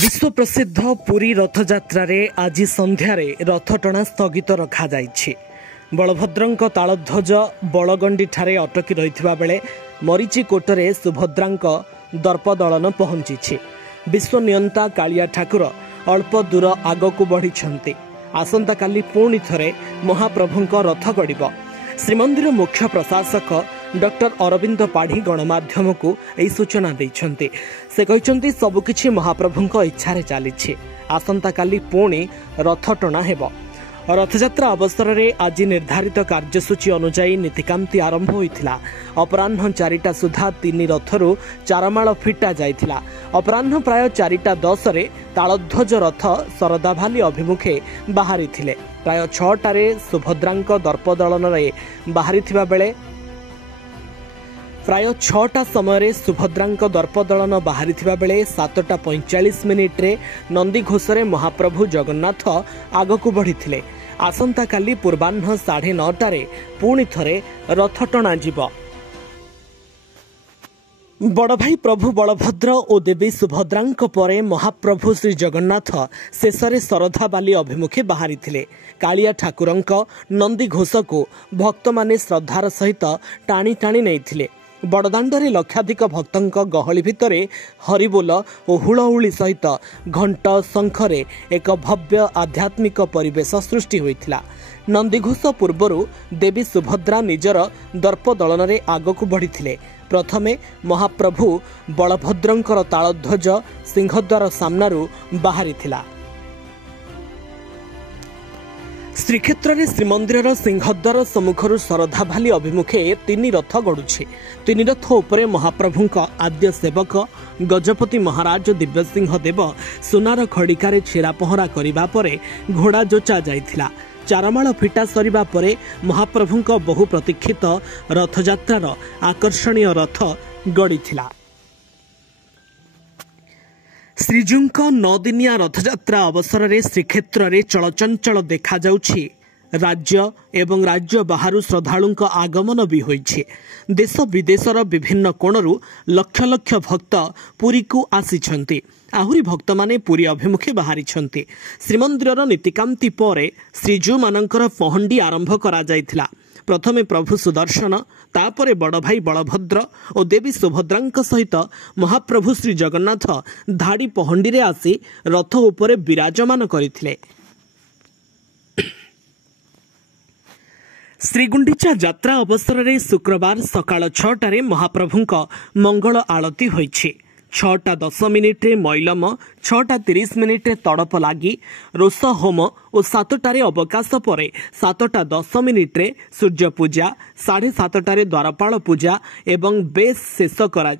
विश्व प्रसिद्ध पुरी रथयात्रा आज संध्यारे रथटणा स्थगित रखा जाइछि। बलभद्रंक तालध्वज बलगंडी ठारे अटकी रहिथिबा बेले मरीचिकोटरे सुभद्रांक दर्पदलन पहुंची। विश्व नियंता कालिया ठाकुर अल्प दूर आगकू बढ़िछन्ति। आसंता काली पुणी थरे महाप्रभुंक रथ गड़िब। श्रीमंदिर मुख्य प्रशासक डॉक्टर अरविंद पाढ़ी गणमाध्यम को यह सूचना देइछन्ति। से कहछन्ति सबुकिछि महाप्रभुंक इच्छारे चलीछि। आसंता काली पुणी रथ टणा हेब। रथयात्रा अवसर में आज निर्धारित कार्यसूची अनुजाई नीतिकांति आरंभ होइथिला। अपराह्न 4टा सुधा 3 रथरू चारमाळ फिटा जाइथिला। अपराह्न प्राय 4:10 रे तालध्वज रथ सरदाभाली अभिमुखे बाहरी थिले। प्राय 6टारे सुभद्रांक दर्पदलन रे बाहरी थिबा बेले प्राय 6टा समय सुभद्रांक दर्पदलन बाहरी थिबा बेले 7:45 रे नंदीघोषरे महाप्रभु जगन्नाथ आगकू बढ़िथिले। आसंता काली पूर्वाह्न 9:30 पुणी थरे रथ टणा जीव। बड़ भाई प्रभु बलभद्र और देवी सुभद्रांक परे महाप्रभु श्री जगन्नाथ शेषरे सरधाबाली अभिमुखे बाहरी थिले। कालिया ठाकुरंक नंदीघोष को भक्त माने श्रद्धार सहित टाणी टाणी नैथिले। बड़दाण्डरे लक्षाधिक भक्तंक गहली भितरे हरिबोल और हुलहुली सहित घंट शंखरे एक भव्य आध्यात्मिक परिवेश सृष्टि होइथिला। नंदीघोष पूर्वरु देवी सुभद्रा निजर दर्पदलन रे आगकू बढ़िथिले। प्रथमे महाप्रभु बलभद्रंकर तालध्वज सिंहद्वार सामनारू बाहरी थिला। श्रीक्षेत्र में श्रीमंदिर सिंहद्वार सम्मुखर सरधाभाली अभिमुखे 3 रथ गड़ुछि। 3 रथ उपरे महाप्रभुंक आद्य सेवक गजपति महाराज दिव्यसिंह देव सुनार खड़िकार छेरा पहरा करिबा परे घोड़ा जोचा जाइथिला। चारमाळ फिटा सरिबा परे महाप्रभुंक बहु प्रतीक्षित रथयात्रार आकर्षणीय रथ गड़िथिला। श्रीजीउंक 9 दिनिया रथयात्रा अवसर में श्रीक्षेत्र में चलचंचल देखा जाउछि। राज्य एवं राज्य बाहरु श्रद्धालुंक आगमन भी होइछि। देश विदेशर विभिन्न कोणरू लक्ष लक्ष भक्त पुरी को आसिछन्ति। आहुरी भक्त माने पुरी अभिमुखे बाहरिछन्ति। श्रीमंदिरर नीतिकांति परे श्रीजीउ मानकर पहंडी आरंभ करा जाइथिला। प्रथमे प्रभु सुदर्शन तापरे बड़ भाई बलभद्र और देवी सुभद्रांक सहित महाप्रभु श्री जगन्नाथ धाड़ी पहंडी रे आसी रथ उपरे विराजमान करथिले। श्रीगुंडीचा यात्रा अवसर में शुक्रवार सकाळ 6टारे महाप्रभुंक मंगल आलती होइछि। 6:10 मैलम, 6:30 तड़प लगी रोष होम और 7टारे अवकाश पर 7:10 सूर्य पूजा, 7:30 द्वारपाल पूजा एवं बेस शेष करा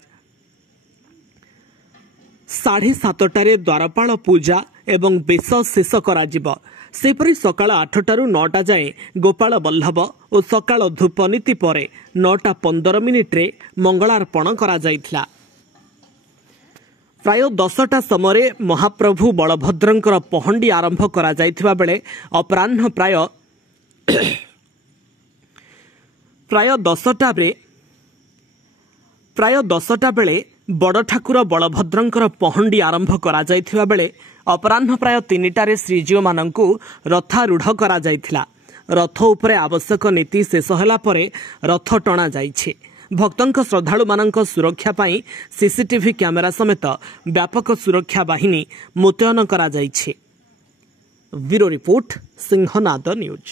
7:30 द्वारपाल पूजा एवं बेस शेष करा जिवो। सेपरी सकाळ 8टारू 9टा जाए गोपाल बल्लभ और सकाळ धूप नीति पर 9:15 मंगलार्पण करा जाइथिला। प्राय 10टा समय महाप्रभु बलभद्रंकर पहंडी आरंभ करा जाइथिबा बेले अपराह्न प्राय 10टा बेले बड़ ठाकुर बलभद्रंकर पहंडी आरंभ करा जाइथिबा बेले अपराह्न प्राय 3टारे श्रीजीउ मानंकु रथारूढ़ करा जाइथिला। रथ उपरे आवश्यक नीति शेष होला परे रथ टणा जाइछि। भक्तंक श्रद्धालु मानंक सुरक्षा पाई सीसीटीवी कैमेरा समेत व्यापक सुरक्षा बाहिनी मुतयन करा जाइछि। Bureau report Singhnad news.